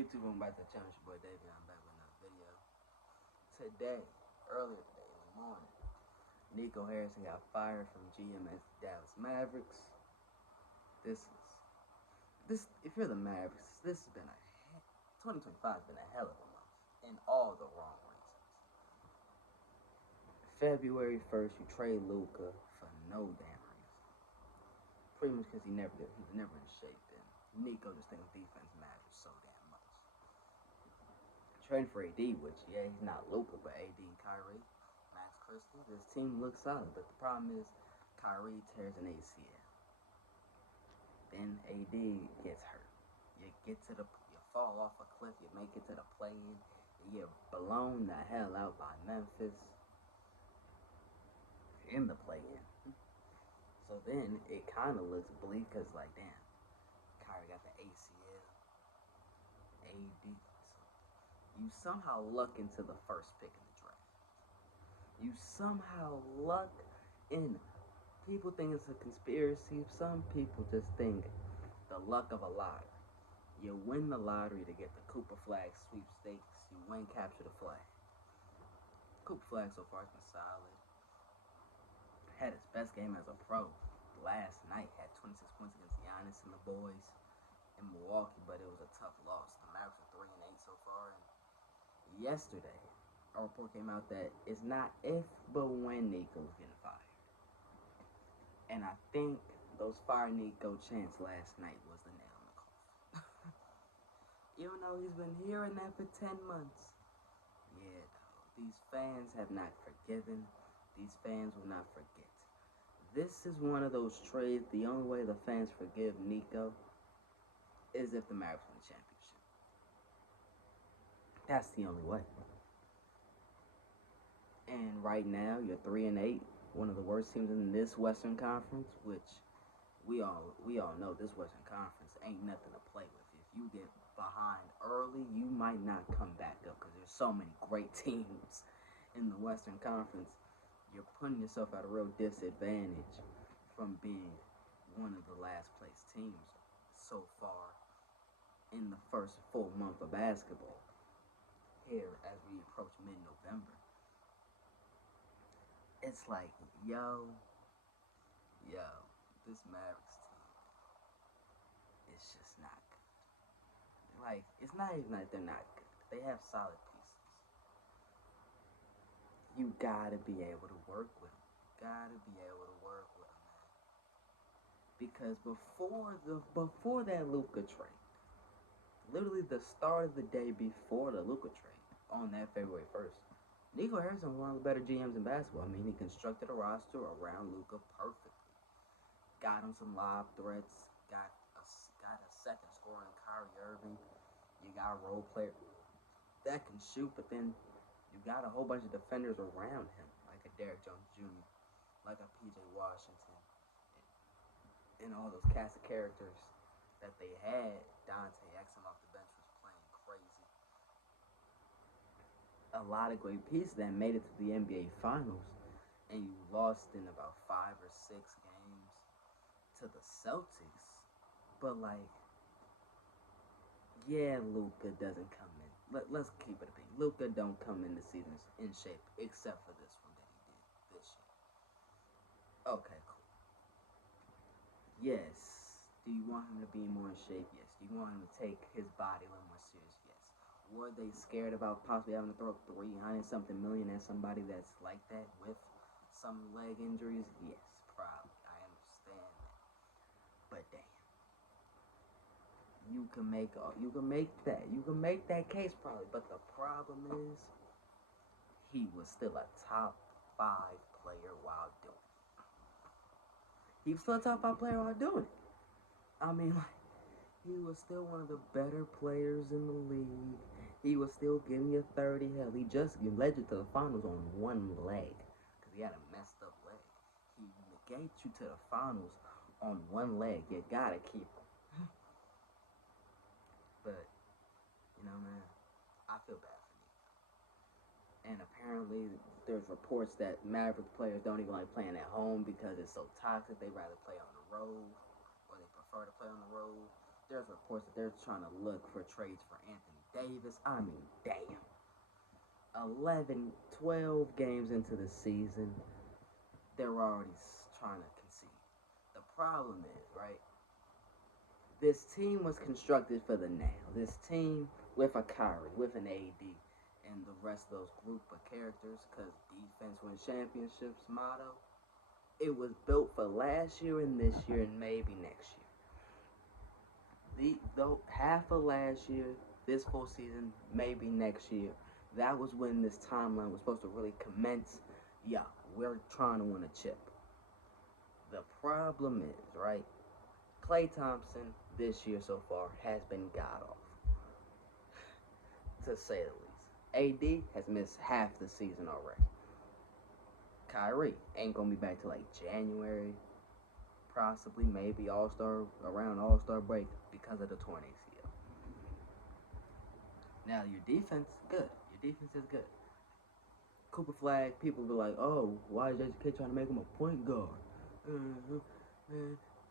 YouTube, I'm about to challenge your boy Davey. I'm back with another video. Today, earlier today in the morning, Nico Harrison got fired from GM at the Dallas Mavericks. If you're the Mavericks, this has been 2025 has been a hell of a month in all the wrong reasons. February 1st, you trade Luka for no damn reason. Pretty much because he was never in shape, and Nico just thinks defense matters so damn much. Trading for AD, which, yeah, he's not Luka, but AD and Kyrie, Max Christie, this team looks solid. But the problem is, Kyrie tears an ACL. Then AD gets hurt. You fall off a cliff, you make it to the play-in, you get blown the hell out by Memphis in the play-in. So then it kind of looks bleak because, like, damn, Kyrie got the ACL, AD. You somehow luck into the first pick in the draft. You somehow luck in. People think it's a conspiracy. Some people just think the luck of a lottery. You win the lottery to get the Cooper Flag sweepstakes. You win capture the flag. Cooper Flag so far has been solid. Had his best game as a pro last night. Had 26 points against Giannis and the boys in Milwaukee, but it was a tough loss. The Mavericks are 3-8 so far. And yesterday, a report came out that it's not if, but when Nico's getting fired. And I think those fire Nico chants last night was the nail in the coffin. Even though he's been hearing that for 10 months. Yeah, though. These fans have not forgiven. These fans will not forget. This is one of those trades. The only way the fans forgive Nico is if the Mavericks win the championship. That's the only way. And right now, you're 3-8, one of the worst teams in this Western Conference, which we all know this Western Conference ain't nothing to play with. If you get behind early, you might not come back up because there's so many great teams in the Western Conference. You're putting yourself at a real disadvantage from being one of the last place teams so far in the first full month of basketball here as we approach mid-November. It's like, yo, this Mavericks team is just not good. Like, it's not even like they're not good. They have solid pieces. You gotta be able to work with them. Man. Because before that Luka trade, literally the start of the day before the Luka trade, on that February 1st, Nico Harrison was one of the better GMs in basketball. I mean, he constructed a roster around Luka perfectly. Got him some lob threats. Got a second scorer in Kyrie Irving. You got a role player that can shoot, but then you got a whole bunch of defenders around him, like a Derrick Jones Jr., like a PJ Washington, and all those cast of characters that they had. Dante Exum off the bench was playing crazy. A lot of great pieces that made it to the NBA Finals, and you lost in about 5 or 6 games to the Celtics. But, like, yeah, Luka doesn't come in. Let's keep it a beat. Luka don't come in the season in shape, except for this one that he did this year. Okay, cool. Yes. Do you want him to be more in shape? Yes. Do you want him to take his body a little more serious? Yes. Were they scared about possibly having to throw 300-something million at somebody that's like that with some leg injuries? Yes, probably. I understand that. But damn. You can make that case probably, but the problem is he was still a top 5 player while doing it. He was still a top 5 player while doing it. I mean, like, he was still one of the better players in the league. He was still giving you 30. Hell, he just led you to the finals on one leg because he had a messed up leg. He negates you to the finals on one leg. You gotta keep him. But, you know, man, I feel bad for Nico. And apparently, there's reports that Mavericks players don't even like playing at home because it's so toxic. They'd rather play on the road, or they prefer to play on the road. there's reports that they're trying to look for trades for Anthony Davis. I mean, damn. 11, 12 games into the season, they're already trying to concede. The problem is, right, this team was constructed for the now. This team with a Kyrie, with an AD, and the rest of those group of characters, because defense wins championships motto, it was built for last year and this year and maybe next year. Half of last year, this full season, maybe next year, that was when this timeline was supposed to really commence. Yeah, we're trying to win a chip. The problem is, right, Klay Thompson this year so far has been god off, to say the least. AD has missed half the season already. Kyrie ain't gonna be back till like January, possibly, maybe around All-Star break because of the torn ACL. Now your defense, good. Your defense is good. Cooper Flag, people be like, oh, why is Jason Kidd trying to make him a point guard? Man,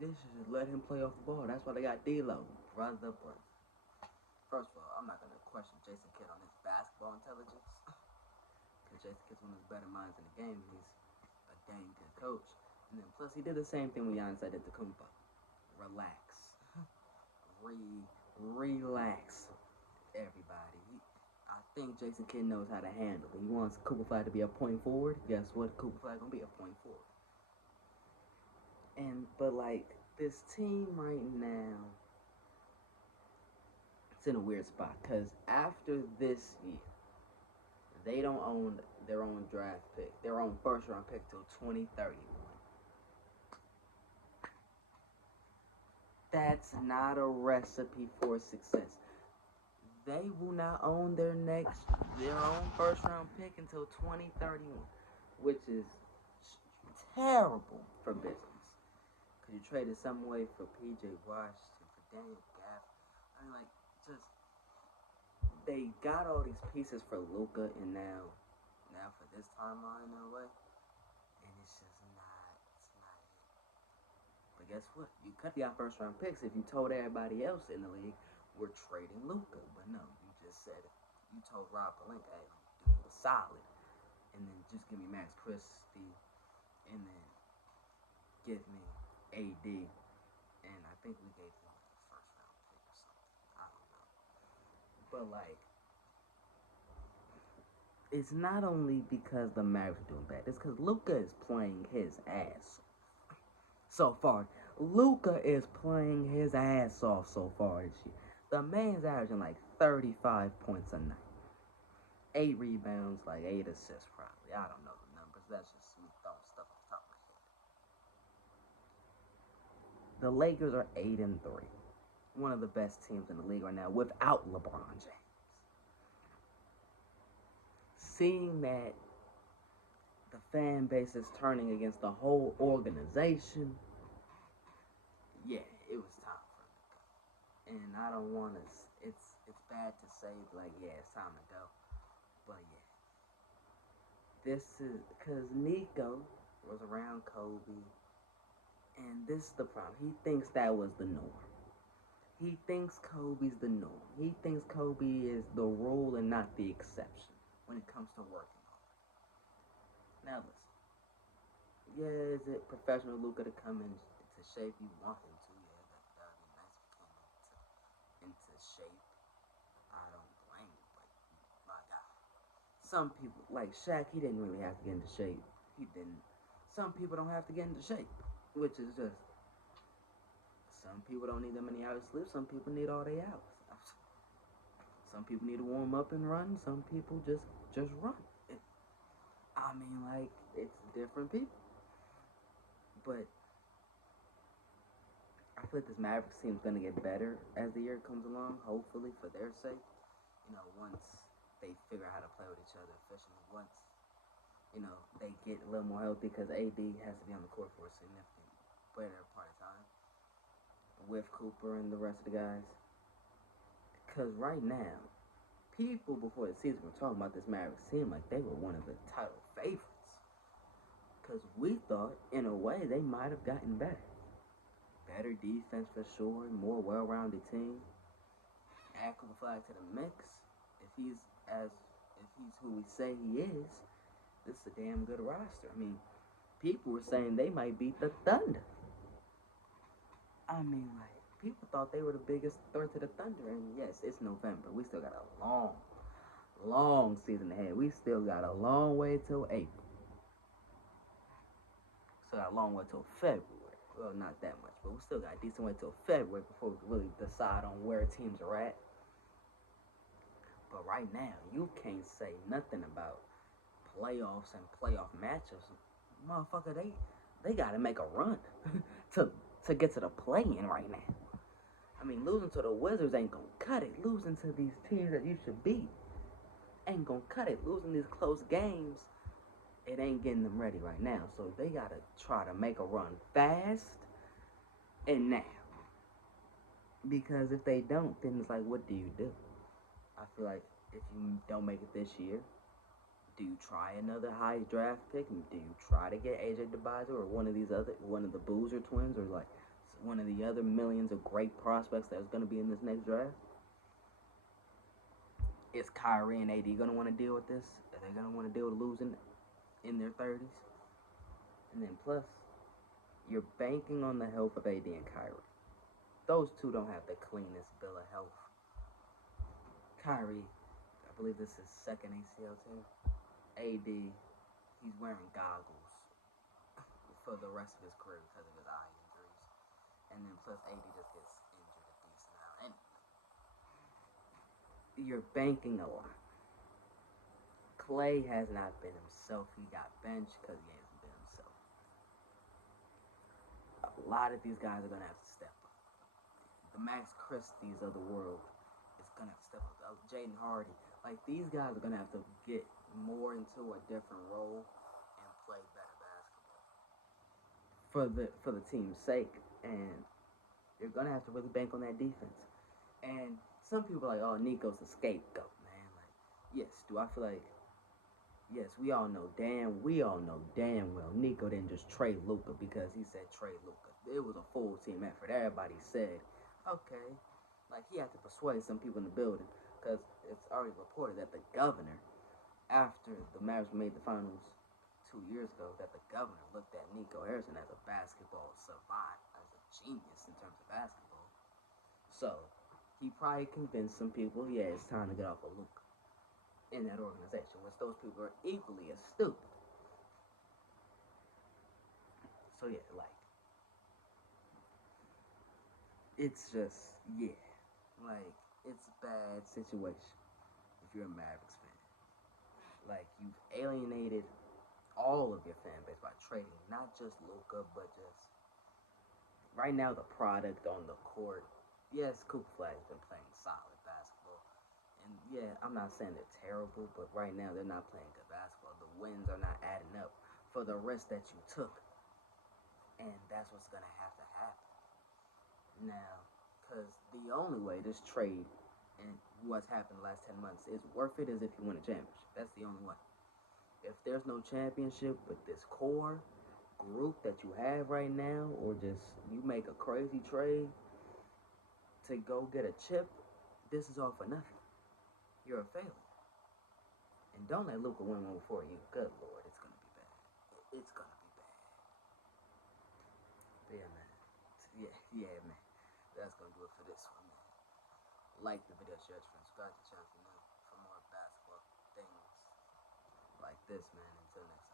they should just let him play off the ball. That's why they got D-Lo. Brother. First of all, I'm not going to question Jason Kidd on his basketball intelligence. Because Jason Kidd's one of the better minds in the game. He's a dang good coach. And then plus he did the same thing with Giannis did to Kumpa. Relax. Relax, everybody. I think Jason Kidd knows how to handle it. He wants Cooper Flag to be a point forward. Guess what? Cooper Flag gonna be a point forward. But like this team right now, it's in a weird spot because after this year, they don't own their own draft pick, their own first round pick till 2031. That's not a recipe for success. They will not own their own first round pick until 2031, which is terrible for business. Because you traded some way for PJ Washington, for Daniel Gaff. I mean, like, just, they got all these pieces for Luka, and now for this timeline in a way, and it's just not it. But guess what? You cut the first round picks if you told everybody else in the league, we're trading Luka. But no, you just said it. You told Rob Pelinka, hey, do you a solid, and then just give me Max Christie, and then give me AD, and I think we gave him like a first round pick or something. I don't know. But like, it's not only because the Mavericks are doing bad, it's because Luka is playing his ass off so far. Luka is playing his ass off so far this year. The man's averaging like 35 points a night. 8 rebounds, like 8 assists probably. I don't know the numbers. That's just me throwing stuff off the top of my head. The Lakers are 8-3. One of the best teams in the league right now without LeBron James. Seeing that the fan base is turning against the whole organization, yeah, it was time for him to go. And I don't want to, it's bad to say, like, yeah, it's time to go. But yeah, this is, because Nico was around Kobe, and this is the problem. He thinks that was the norm. He thinks Kobe's the norm. He thinks Kobe is the rule and not the exception when it comes to working hard. Now listen, yeah, is it professional Luka to come into shape? You want him to, yeah, that would be nice if he came into shape. I don't blame you, but my God. Some people, like Shaq, he didn't really have to get into shape. He didn't. Some people don't have to get into shape, which is just, some people don't need that many hours of sleep. Some people need all their hours. Some people need to warm up and run. Some people just run. I mean, like, it's different people. But I feel like this Mavericks team is going to get better as the year comes along, hopefully, for their sake. You know, once they figure out how to play with each other efficiently, once, you know, they get a little more healthy, because AD has to be on the court for a significant better part of time with Cooper and the rest of the guys. Because right now, people before the season were talking about this Mavericks team like they were one of the title favorites. Because we thought, in a way, they might have gotten better. better defense for sure, more well-rounded team. Add Cooper Flag to the mix. If he's as if he's who we say he is, this is a damn good roster. I mean, people were saying they might beat the Thunder. I mean, like, people thought they were the biggest threat to the Thunder, and yes, it's November. We still got a long season ahead. We still got a long way till April. Still got a long way till February. Well, not that much, but we still got a decent way till February before we really decide on where teams are at. But right now, you can't say nothing about playoffs and playoff matchups. Motherfucker, they gotta make a run to get to the play-in right now. I mean, losing to the Wizards ain't gonna cut it. Losing to these teams that you should beat ain't gonna cut it. Losing these close games, it ain't getting them ready right now. So they gotta try to make a run fast and now. Because if they don't, then it's like, what do you do? I feel like if you don't make it this year, do you try another high draft pick? Do you try to get AJ DeBajo or one of the Boozer twins, or like one of the other millions of great prospects that's going to be in this next draft? Is Kyrie and AD going to want to deal with this? Are they going to want to deal with losing in their 30s? And then plus, you're banking on the health of AD and Kyrie. Those two don't have the cleanest bill of health. Kyrie, I believe this is second ACL team. AD, he's wearing goggles for the rest of his career because of his eye injuries. And then plus AD just gets injured a decent amount. And you're banking a lot. Clay has not been himself. He got benched because he hasn't been himself. A lot of these guys are going to have to step up. The Max Christies of the world is going to have to step up. Jaden Hardy. Like, these guys are going to have to get more into a different role and play better basketball for the team's sake. And you're going to have to really bank on that defense. And some people are like, oh, Nico's the scapegoat, man. Like, yes, do I feel like, yes, we all know damn well Nico didn't just trade Luka because he said trade Luka. It was a full team effort. Everybody said, okay. Like, he had to persuade some people in the building because it's already reported that the governor, after the Mavericks made the finals 2 years ago, that the governor looked at Nico Harrison as a basketball savant, as a genius in terms of basketball. So, he probably convinced some people, yeah, it's time to get off of Luka in that organization, which those people are equally as stupid. So, yeah, like, it's just, yeah, like, it's a bad situation if you're a Mavericks fan. Like, you've alienated all of your fan base by trading not just Luka, but just right now the product on the court. Yes, Cooper Flag's been playing solid basketball, and yeah, I'm not saying they're terrible, but right now they're not playing good basketball. The wins are not adding up for the risk that you took, and that's what's gonna have to happen now. Because the only way this trade and what's happened the last 10 months is worth it is if you win a championship. That's the only way. If there's no championship with this core group that you have right now, or just you make a crazy trade to go get a chip, this is all for nothing. You're a failure. And don't let Luka win one before you. Good Lord, it's going to be bad. It's going to be bad. But yeah, man. Yeah, man. That's going to do it for this one, man. Like the video, share it, subscribe to the channel for more basketball things like this, man. Until next time.